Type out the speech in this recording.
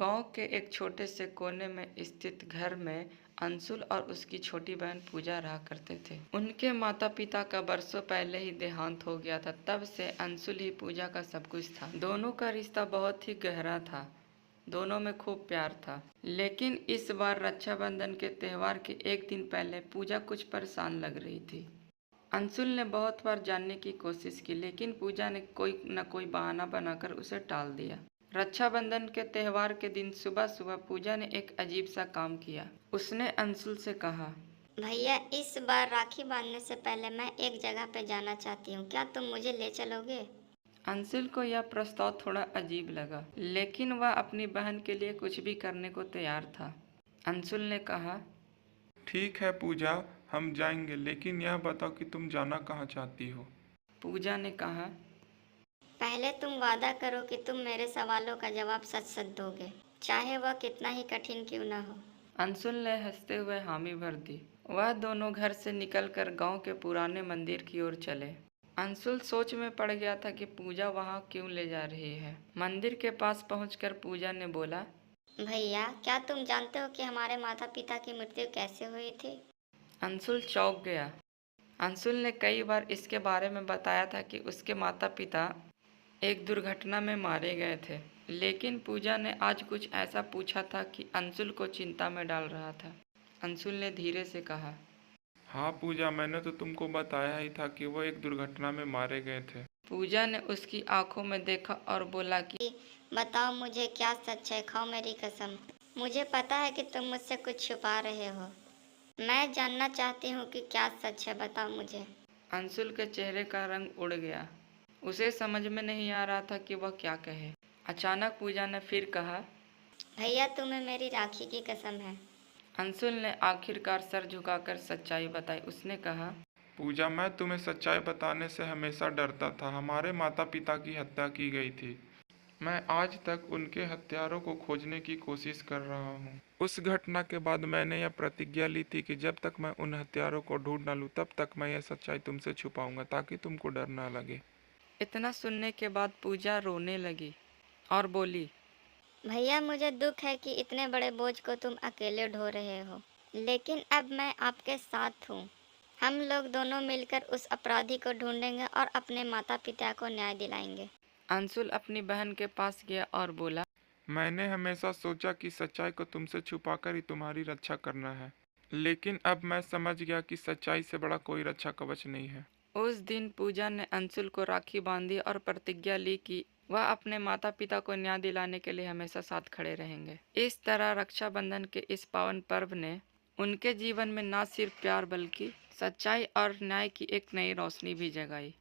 गांव के एक छोटे से कोने में स्थित घर में अंशुल और उसकी छोटी बहन पूजा रहा करते थे। उनके माता पिता का बरसों पहले ही देहांत हो गया था। तब से अंशुल ही पूजा का सब कुछ था। दोनों का रिश्ता बहुत ही गहरा था। दोनों में खूब प्यार था। लेकिन इस बार रक्षाबंधन के त्योहार के एक दिन पहले पूजा कुछ परेशान लग रही थी। अंशुल ने बहुत बार जानने की कोशिश की, लेकिन पूजा ने कोई न कोई बहाना बनाकर उसे टाल दिया। रक्षाबंधन के त्योहार के दिन सुबह सुबह पूजा ने एक अजीब सा काम किया। उसने अंशुल से कहा, भैया, इस बार राखी बांधने से पहले मैं एक जगह पे जाना चाहती हूँ। क्या तुम मुझे ले चलोगे? अंशुल को यह प्रस्ताव थोड़ा अजीब लगा, लेकिन वह अपनी बहन के लिए कुछ भी करने को तैयार था। अंशुल ने कहा, ठीक है पूजा, हम जाएंगे, लेकिन यह बताओ कि तुम जाना कहाँ चाहती हो। पूजा ने कहा, पहले तुम वादा करो कि तुम मेरे सवालों का जवाब सच सच दोगे, चाहे वह कितना ही कठिन क्यों न हो। अंशुल ने हंसते हुए हामी भर दी। वह दोनों घर से निकलकर गांव के पुराने मंदिर की ओर चले। अंशुल सोच में पड़ गया था कि पूजा वहां क्यों ले जा रही है। मंदिर के पास पहुंचकर पूजा ने बोला, भैया, क्या तुम जानते हो कि हमारे माता पिता की मृत्यु कैसे हुई थी? अंशुल चौंक गया। अंशुल ने कई बार इसके बारे में बताया था कि उसके माता पिता एक दुर्घटना में मारे गए थे, लेकिन पूजा ने आज कुछ ऐसा पूछा था कि अंशुल को चिंता में डाल रहा था। अंशुल ने धीरे से कहा, हाँ पूजा, मैंने तो तुमको बताया ही था कि वो एक दुर्घटना में मारे गए थे। पूजा ने उसकी आंखों में देखा और बोला कि बताओ मुझे, क्या सच है? खाओ मेरी कसम। मुझे पता है कि तुम मुझसे कुछ छुपा रहे हो। मैं जानना चाहती हूँ कि क्या सच है, बताओ मुझे। अंशुल के चेहरे का रंग उड़ गया। उसे समझ में नहीं आ रहा था कि वह क्या कहे। अचानक पूजा ने फिर कहा, भैया, तुम्हें मेरी राखी की कसम है। अंशुल ने आखिरकार सर झुकाकर सच्चाई बताई। उसने कहा, पूजा, मैं तुम्हें सच्चाई बताने से हमेशा डरता था। हमारे माता पिता की हत्या की गई थी। मैं आज तक उनके हत्यारों को खोजने की कोशिश कर रहा हूँ। उस घटना के बाद मैंने यह प्रतिज्ञा ली थी कि जब तक मैं उन हत्यारों को ढूंढ न लूँ तब तक मैं यह सच्चाई तुमसे छुपाऊंगा, ताकि तुमको डर ना लगे। इतना सुनने के बाद पूजा रोने लगी और बोली, भैया, मुझे दुख है कि इतने बड़े बोझ को तुम अकेले ढो रहे हो, लेकिन अब मैं आपके साथ हूँ। हम लोग दोनों मिलकर उस अपराधी को ढूंढेंगे और अपने माता पिता को न्याय दिलाएंगे। अंशुल अपनी बहन के पास गया और बोला, मैंने हमेशा सोचा कि सच्चाई को तुमसे छुपाकर ही तुम्हारी रक्षा करना है, लेकिन अब मैं समझ गया कि सच्चाई से बड़ा कोई रक्षा कवच नहीं है। उस दिन पूजा ने अंशुल को राखी बांधी और प्रतिज्ञा ली कि वह अपने माता पिता को न्याय दिलाने के लिए हमेशा साथ खड़े रहेंगे। इस तरह रक्षाबंधन के इस पावन पर्व ने उनके जीवन में न सिर्फ प्यार बल्कि सच्चाई और न्याय की एक नई रोशनी भी जगाई।